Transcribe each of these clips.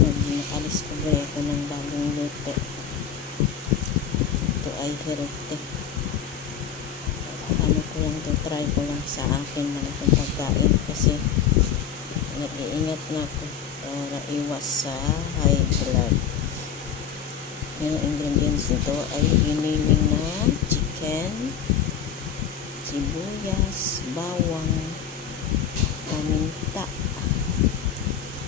Nakadiscover ako ng bagong luto. Ito ay healthy. Ano ko lang to, try ko lang sa akin mga itong pagkain kasi nag-iingat na ako para iwas sa high blood. Yung ingredients nito ay giniling na chicken, sibuyas, bawang, paminta.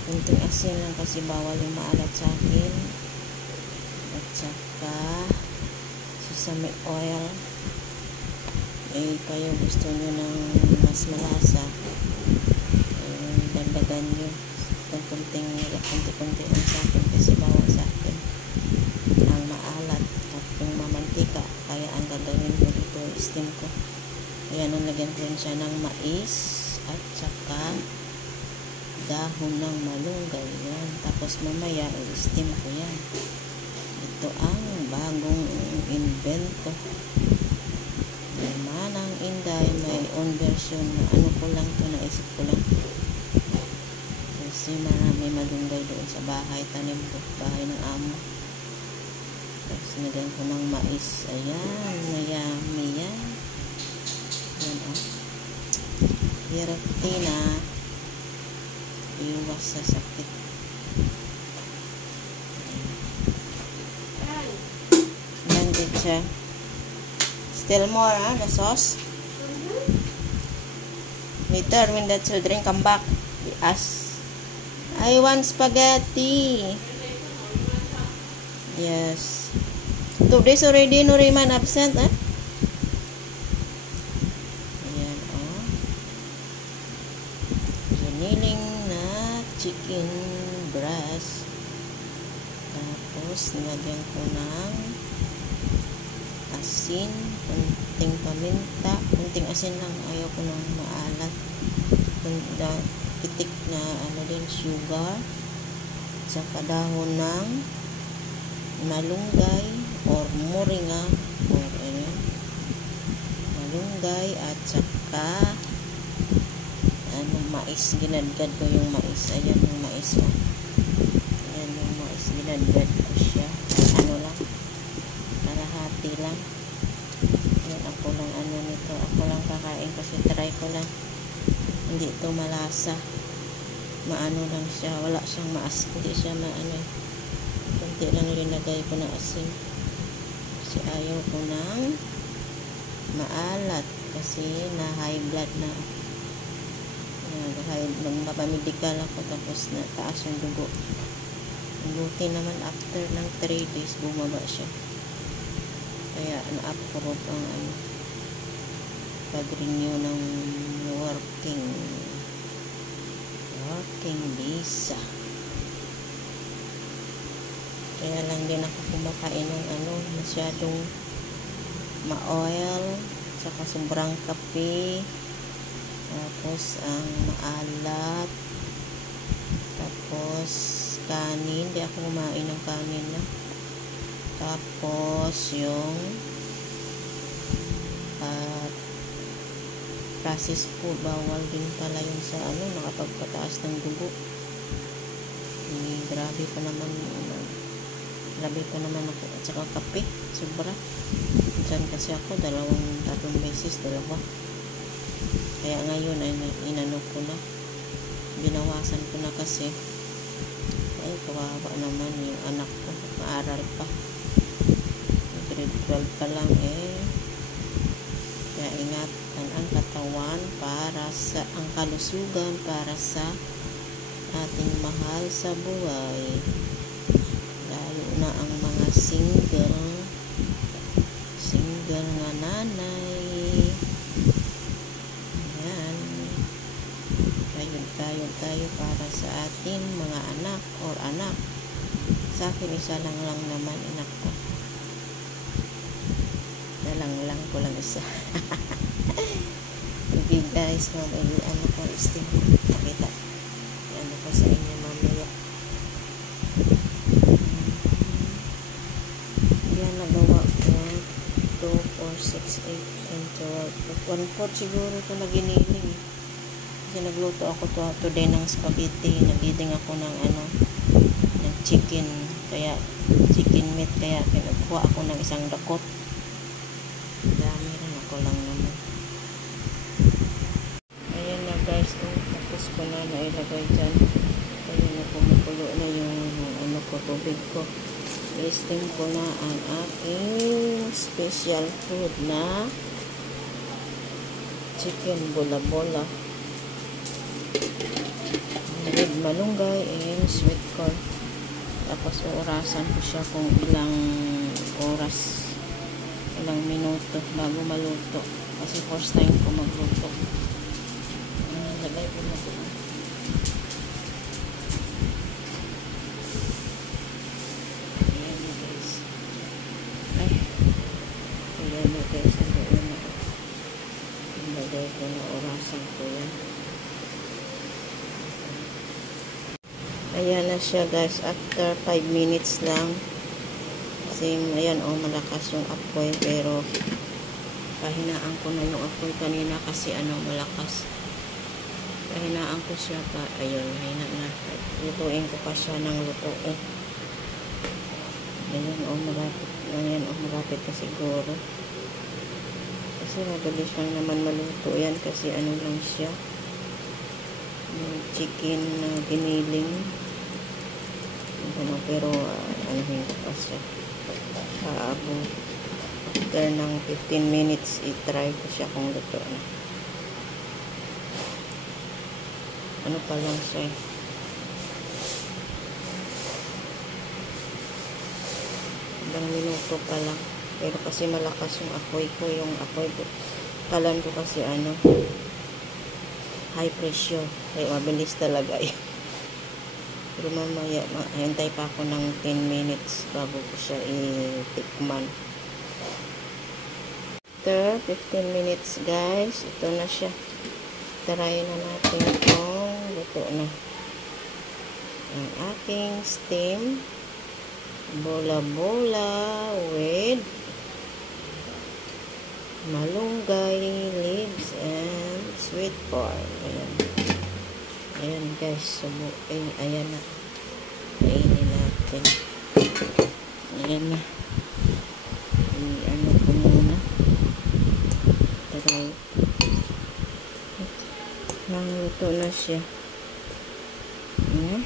Kunting asin lang kasi bawal yung maalat sa akin. At saka sesame oil. Eh, kayo gusto nyo ng mas malasa, dagdagan nyo. Kunti-kunti lang sa akin kasi bawal sa akin ang maalat at yung mamantika. Kaya ang gagawin ko dito, steam ko. Kaya nalagyan ko rin siya ng mais at saka dahon ng malunggay. Yan. Tapos mamaya i-steam ko yan. Ito ang bagong invento. Manang Inday, may own version na ano ko lang to, naisip ko lang. Kasi marami malunggay doon sa bahay, tanim ko, bahay ng amo. Tapos nilagyan ko ng mais. Ayan, mayami yan. Ayan o. Healthy na. Iwas sa sakit. Bandit siya. Still more, the sauce. Later, when the children come back, we ask, I want spaghetti. Yes. 2 days already, no Rayman absent, eh? Ayan, oh. Giniling na chicken breast. Tapos, nilagyan ko ng asin, kunting paminta, kunting asin lang, ayaw ko ng maalat. Pitik na ano din, sugar, saka dahon ng malunggay or moringa or malunggay at saka ano, mais. Ginadgad ko yung mais. Ayan yung mais, oh. Ayan yung mais, ginadgad ko siya. Ano lang, kalahati lang. Ayan, ako lang ano nito, ako lang kakain kasi try ko lang. Hindi ito malasa, maano lang siya, wala siyang maas, hindi siya maano, kunti lang linagay ko ng asin kasi ayaw ko ng maalat kasi na high blood na. Magpapamedikal ako tapos na taas yung dugo. Buti naman after ng 3 days bumaba siya, kaya na-approve ang ano, pag-renew ng working visa. Kaya lang din ako kumakain ng ano, masyadong ma-oil, saka sobrang kape, tapos ang maalat, tapos kanin, hindi ako kumain ng kanin na. Tapos yung processed food, bawal din pala yun sa ano, nakapagpataas ng dugo. Grabe pa naman ako. At saka kape, sobra. Diyan kasi ako 2-3 beses, dalawa. Kaya ngayon ay inano ko na, binawasan ko na kasi ay kawawa naman yung anak ko, maaral pa, grade 12 pa lang eh. Kaya ingatan ang katawan para sa ang kalusugan, para sa ating mahal sa buhay, lalo na ang mga single nga nanay. Ayan, tayo para sa ating mga anak or anak. Sa akin isa lang naman anak ko, lang ko lang isa. Okay guys, ano ko steam, pakita ano ko sa inyo mamaya. Yan, nagawa ko 2, 4, 6, 8, and 12. 1/4 siguro ito na giniling kasi nagluto ako today ng spaghetti. Nagiding ako ng ano, chicken, kaya chicken meat, kaya pinagkuha ako ng isang dakot. Dami rin, ako lang naman. Ayan na guys, tapos ko na nailagay dyan. Kaya na kumukulo na yung ano ko, tubig ko. I-steam ko na ang aking special food na chicken bola-bola with malunggay and sweet corn. Tapos uurasan ko siya kung ilang oras, ilang minuto bago maluto, kasi first time ko magluto. Lagay ko na ito. Ayan na guys. Ay, ayan na guys. Lagay ko na, orasan ko yan. Ayan na siya guys, after 5 minutes lang. Kasi ayan malakas yung apoy, pero pahinaan ko na yung apoy kanina kasi malakas. Pahinaan ko siya pa, ayun, hina na. Lutuin ko pa siya ng lutuin. Ayan malapit. Ayan malapit na siguro. Kasi mabilis lang naman maluto yan, kasi lang siya, chicken na giniling. Pero hindi pa siya paabot. After ng 15 minutes, i-try ko siya kung luto na. Ano pa lang siya, ilang minuto pa lang. Pero kasi malakas yung apoy ko, kalan ko kasi high pressure, kaya mabilis talaga eh. Pero mamaya hintay pa ako ng 10 minutes bago ko siya itikman. After 15 minutes guys, ito na siya. Try na natin kung luto na ang aking steam bola-bola with malunggay leaves and sweet corn. Ayan guys, ayan na, kainin natin. Ayan na, ko muna, try lang, luto na siya. Ayan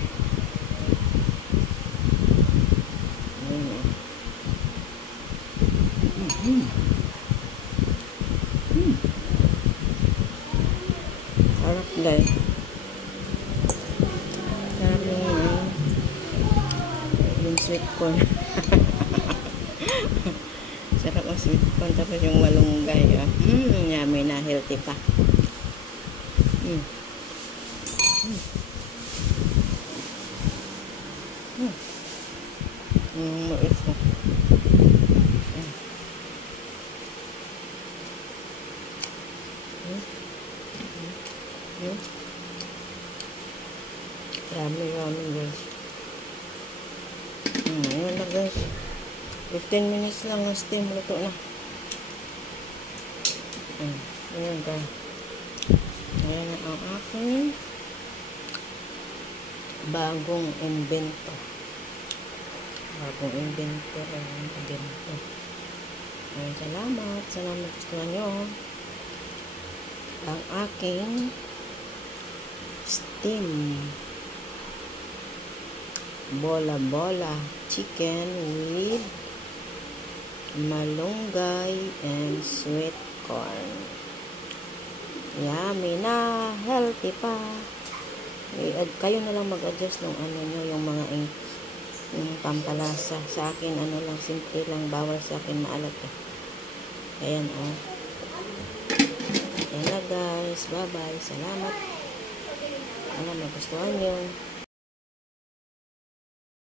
harap guys, harap yung sweet corn. Sarap ang sweet corn, tapos yung malunggay. Yummy na, healthy pa. Mais ko. Rami guys. Ayan na guys, 15 minutes lang ang steam, luto na. Ayan guys, ayan na ang aking bagong invento. Salamat sa nyo ang aking steam bola-bola chicken with malunggay and sweet corn. Yummy na, healthy pa. Kayo na lang mag-adjust ng nyo, yung mga yung pampalasa. Sa akin lang, simple lang, bawal sa akin maalat eh. Ayan ayan na guys, bye bye, salamat. Nagustuhan nyo.